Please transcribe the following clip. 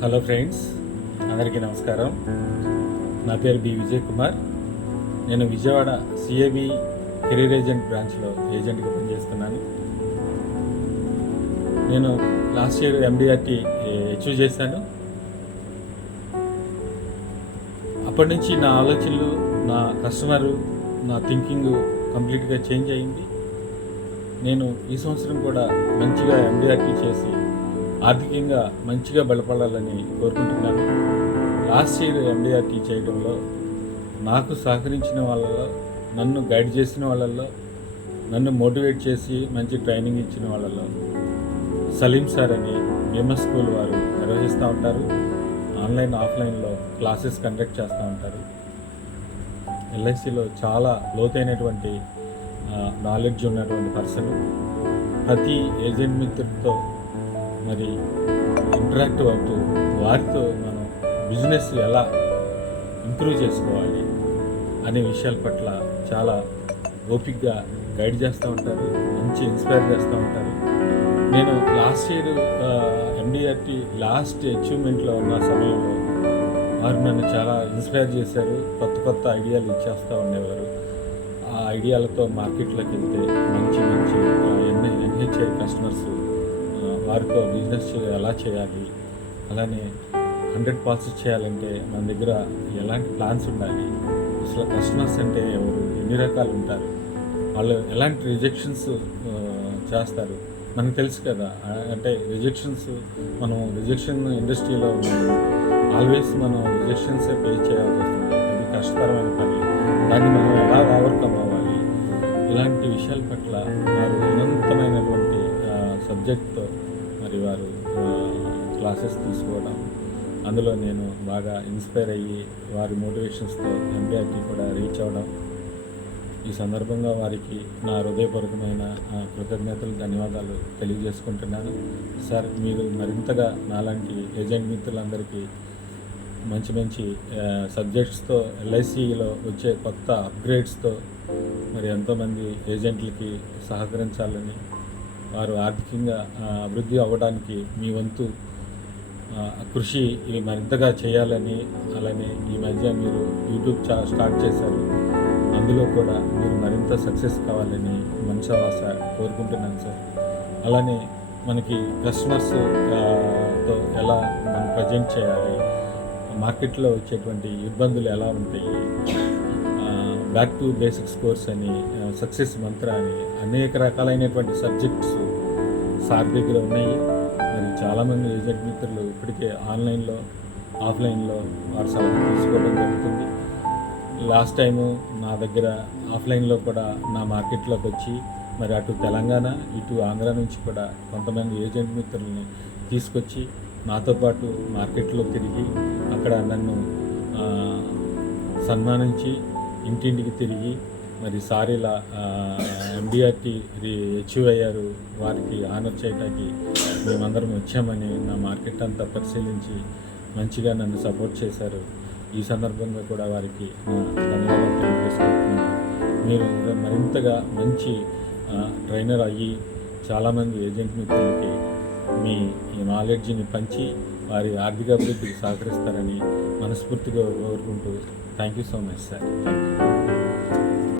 Hello friends, అందరికీ నమస్కారం. నా పేరు బి విజయ్ కుమార్. నేను విజయవాడ సిఏబి కెరీర్ ఏజెంట్ బ్రాంచ్లో ఏజెంట్గా పనిచేస్తున్నాను. నేను లాస్ట్ ఇయర్ ఎండిఆర్టీ అచీవ్ చేశాను. అప్పటి నుంచి నా ఆలోచనలు, నా కస్టమరు, నా థింకింగ్ కంప్లీట్గా చేంజ్ అయింది. నేను ఈ సంవత్సరం కూడా మంచిగా ఎండిఆర్టీ చేసి ఆర్థికంగా మంచిగా బలపడాలని కోరుకుంటున్నాను. లాస్ట్ ఇయర్ ఎండిఆర్టీ చేయడంలో నాకు సహకరించిన వాళ్ళలో, నన్ను గైడ్ చేసిన వాళ్ళల్లో, నన్ను మోటివేట్ చేసి మంచి ట్రైనింగ్ ఇచ్చిన వాళ్ళలో సలీం సార్ అని ఎంఎస్ స్కూల్ వారు నిర్వహిస్తూ ఉంటారు. ఆన్లైన్ ఆఫ్లైన్లో క్లాసెస్ కండక్ట్ చేస్తూ ఉంటారు. ఎల్ఐసిలో చాలా లోతైనటువంటి నాలెడ్జ్ ఉన్నటువంటి పర్సన్. ప్రతి ఏజెంట్ మిత్రుడితో మరి ఇంటరాక్టివ్ అవుతూ వారితో మనం బిజినెస్ ఎలా ఇంప్రూవ్ చేసుకోవాలి అనే విషయాల పట్ల చాలా ఓపిక్గా గైడ్ చేస్తూ ఉంటారు, మంచి ఇన్స్పైర్ చేస్తూ ఉంటారు. నేను లాస్ట్ ఇయర్ ఎండిఆర్టీ లాస్ట్ అచీవ్మెంట్లో ఉన్న సమయంలో వారు నన్ను చాలా ఇన్స్పైర్ చేశారు. కొత్త కొత్త ఐడియాలు ఇచ్చేస్తూ ఉండేవారు. ఆ ఐడియాలతో మార్కెట్లోకి వెళ్తే మంచి మంచి ఎన్హెచ్ఐ కస్టమర్స్ వారితో బిజినెస్ ఎలా చేయాలి, అలానే 100 పాలసీస్ చేయాలంటే మన దగ్గర ఎలాంటి ప్లాన్స్ ఉండాలి, అసలు కస్టమర్స్ అంటే ఎవరు, ఎన్ని రకాలు ఉంటారు, వాళ్ళు ఎలాంటి రిజెక్షన్స్ చేస్తారు మనకు తెలుసు కదా. అంటే రిజెక్షన్స్, మనం రిజెక్షన్ ఇండస్ట్రీలో ఆల్వేస్ మనం రిజెక్షన్సే పే చేయాల్సి వస్తుంది. అది కష్టతరమైన పని. దాన్ని మనం ఎలా ఓవర్కమ్ అవ్వాలి, ఇలాంటి విషయాల పట్ల వారు అనంతమైనటువంటి సబ్జెక్ట్తో మరి వారు క్లాసెస్ తీసుకోవడం, అందులో నేను బాగా ఇన్స్పైర్ అయ్యి వారి మోటివేషన్స్తో ఎంపీఆర్టీ కూడా రీచ్ అవ్వడం. ఈ సందర్భంగా వారికి నా హృదయపూర్వకమైన కృతజ్ఞతలు, ధన్యవాదాలు తెలియజేసుకుంటున్నాను. సార్, మీరు మరింతగా నాలాంటి ఏజెంట్ మిత్రులందరికీ మంచి మంచి సబ్జెక్ట్స్తో, ఎల్ఐసిలో వచ్చే కొత్త అప్గ్రేడ్స్తో మరి ఎంతోమంది ఏజెంట్లకి సహకరించాలని, వారు ఆర్థికంగా అభివృద్ధి అవ్వడానికి మీ వంతు కృషి మరింతగా చేయాలని, అలానే ఈ మధ్య మీరు యూట్యూబ్ స్టార్ట్ చేశారు, అందులో కూడా మీరు మరింత సక్సెస్ కావాలని మనసావాస కోరుకుంటున్నాను సార్. అలానే మనకి కస్టమర్స్తో ఎలా మనం ప్రజెంట్ చేయాలి, మార్కెట్లో వచ్చేటువంటి ఇబ్బందులు ఎలా ఉంటాయి, బ్యాక్ టు బేసిక్స్ కోర్స్ అని, సక్సెస్ మంత్ర అని అనేక రకాలైనటువంటి సబ్జెక్ట్స్ సార్ దగ్గర ఉన్నాయి. మరి చాలామంది ఏజెంట్ మిత్రులు ఇప్పటికే ఆన్లైన్లో, ఆఫ్లైన్లో వారి సలహా తీసుకోవడం జరుగుతుంది. లాస్ట్ టైము నా దగ్గర ఆఫ్లైన్లో కూడా నా మార్కెట్లోకి వచ్చి మరి అటు తెలంగాణ, ఇటు ఆంధ్ర నుంచి కూడా కొంతమంది ఏజెంట్ మిత్రుల్ని తీసుకొచ్చి నాతో పాటు మార్కెట్లో తిరిగి అక్కడ నన్ను సన్మానించి ఇంటింటికి తిరిగి మరి సార్ ఇలా ఎండిఆర్టీ అచీవ్ అయ్యారు, వారికి ఆనర్ చేయడానికి మేమందరం వచ్చామని నా మార్కెట్ అంతా పరిశీలించి మంచిగా నన్ను సపోర్ట్ చేశారు. ఈ సందర్భంగా కూడా వారికి ధన్యవాదాలు తెలియజేసుకుంటున్నాను. మీరు మరింతగా మంచి ట్రైనర్ అయ్యి చాలామంది ఏజెంట్ మిత్రులకి మీ నాలెడ్జ్ని పంచి వారి ఆర్థిక అభివృద్ధికి సహకరిస్తారని మనస్ఫూర్తిగా కోరుకుంటూ thank you so much sir. Thank you.